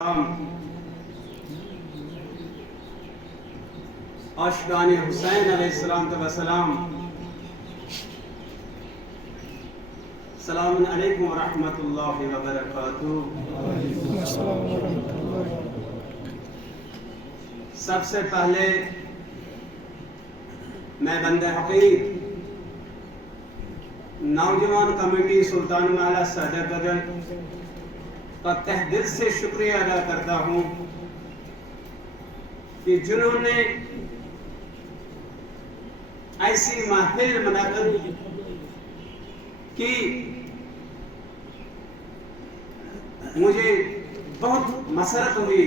आशिकान हुसैन अलैहिस्सलाम सलामुन अलैकुम व रहमतुल्लाहि व बरकातुहू। सबसे पहले मैं बंदे हकीर नौजवान कमेटी सुल्तान माला सदर गजल का तहे दिल से शुक्रिया अदा करता हूँ कि जिन्होंने ऐसी महफिल बनाकर कि मुझे बहुत मसरत हुई।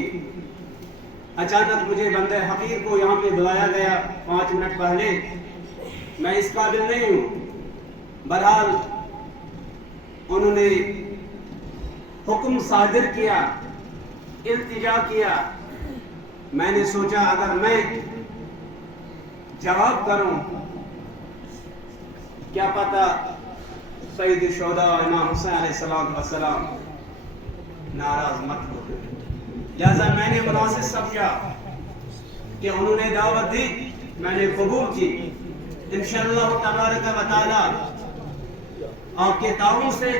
अचानक मुझे बंदे हकीर को यहाँ पे बुलाया गया 5 मिनट पहले। मैं इस काबिल नहीं हूँ, बहरहाल उन्होंने हुक्म सादिर किया, इल्तिजा किया। मैंने सोचा अगर मैं जवाब करूं, क्या पता सईद शोदा इमाम हुसैन अलैहिस्सलाम नाराज मत हो। लिहाजा मैंने मुनासिब समझा कि उन्होंने दावत दी, मैंने कबूल की। इंशाअल्लाह तबारक व तआला आपके ताउन से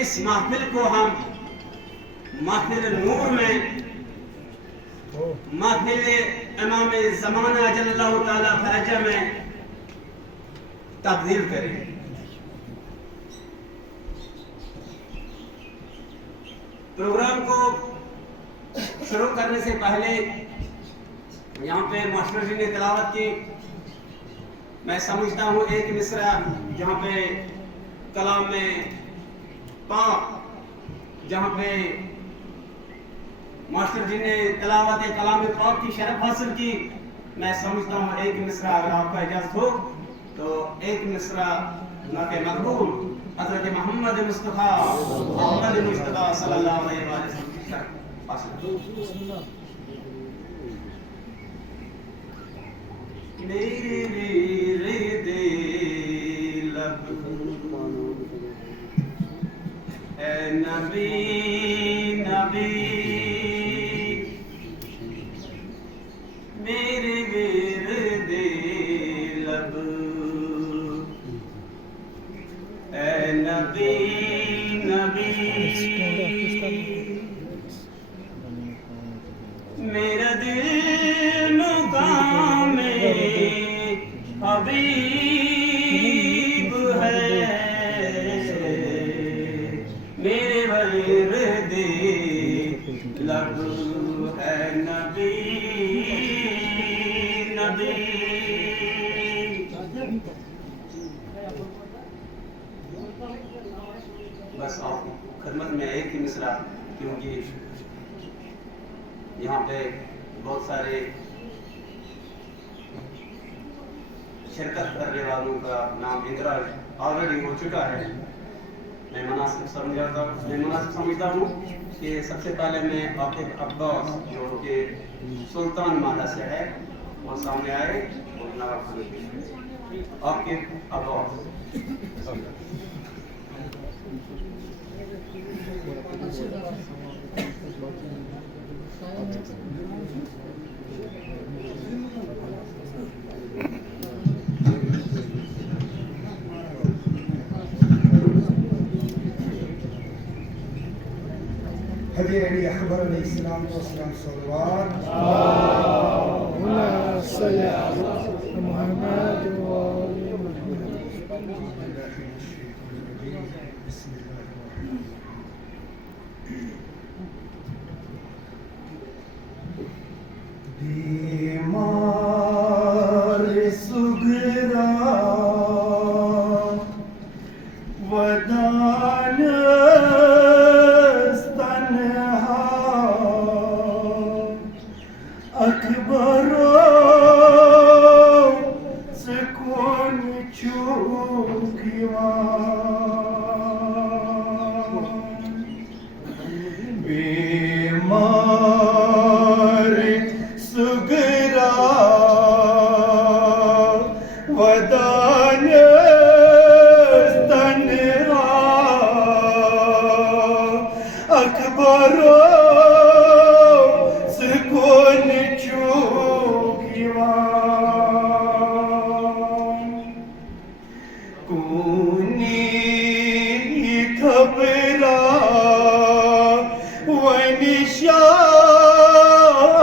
इस महफिल को हम महफिल नूर में, महफिल इमाम ज़माना जल्लल्लाहु ताला फरजा में तब्दील करें। प्रोग्राम को शुरू करने से पहले यहाँ पे मास्टर जी ने तिलावत की। मैं समझता हूँ एक मिसरा जहाँ पे कलाम में पाक, जहाँ पे मास्टर जी ने तिलावत कलाम पाक की शरफ हासिल की, मैं समझता हूँ एक मिसरा अगर आपका इजाजत हो तो एक मिसरा नाते मकबूल हज़रत मोहम्मद मुस्तफ़ा सल्लल्लाहु अलैहि वसल्लम की शरफ हासिल। मेरे दिल नबी नबी मेरे विरदे लब ए नबी नबी मेरा दिल मुकाम हबीब है, मेरे विरदे लब है नबी नबी। बस आप खिदमत में एक ही मिसरा, क्योंकि यहाँ पे बहुत सारे शिरकत करने वालों का नाम इंदिरा ऑलरेडी हो चुका है। मैं मुनासिब समझता हूँ कि सबसे पहले मैं आकिब अब्बास जो कि सुल्तान माला से है वो सामने आए और आकिब अब्बास। हज़रत अकबर अलैहिस्सलाम सल्लल्लाहु बीमार सुगरा वदान अकबरो से कौन चूकिया बीमार सुगरा वदान अकबरो सुकून चूकिवान कूनी खबरा वनिशा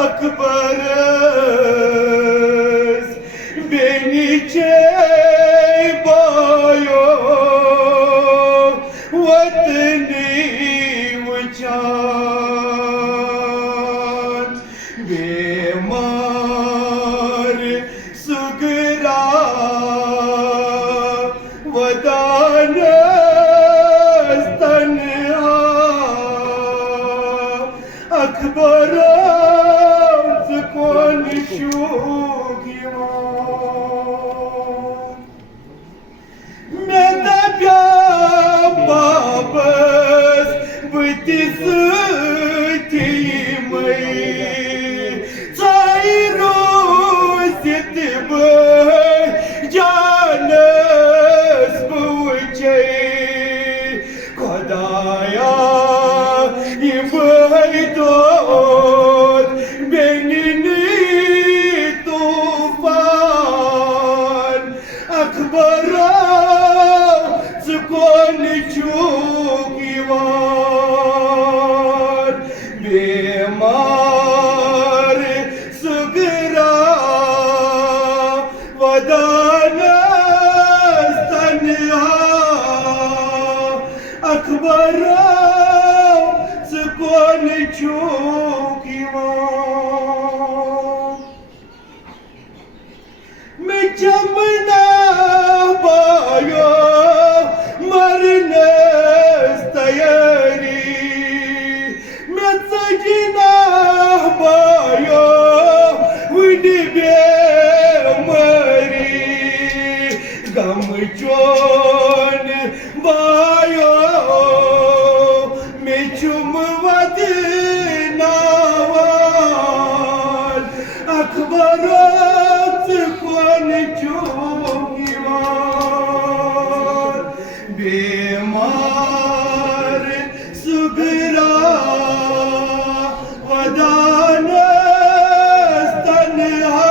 अकबर बेनीचे बायो वतनी उचान बेमार सुगरा वदान तन्हा अकबर कौन शूगिवान मैं दब्या वापस बतिस थी मई साई रोज़ जानस बुझे खुदाया ये वही दोस्त बेनिनी तूफान अकबर सुकून चूकिवान बेमार सुगरा वदान तन्हा अकबर सुकून चूकिवान मैं जमना बायो मरने तैयारी मैं सजना बायो उड़ी बेमरी गम चोन बायो मैं चुमवद नावान अकबर कौन चूकिवान बेमार सुगरा वदान तन्हा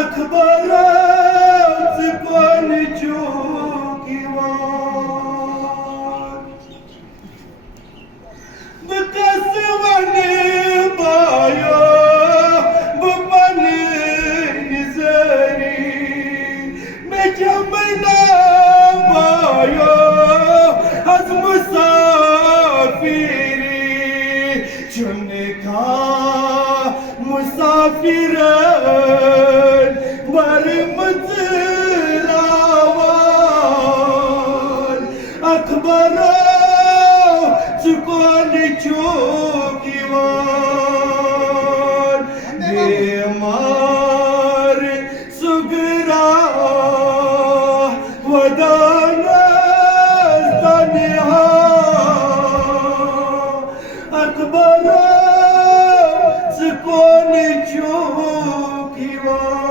अकबर कौन चूकिवान बकसवन बायो बपन निजरी मैं जमना बायो हज मुसाफिरी चुन का मुसाफिर बर मंजिलावान अकबर सुकून चूकिवान बेमार सुगरा वदान तन्हा अकबर सुकून चूकिवान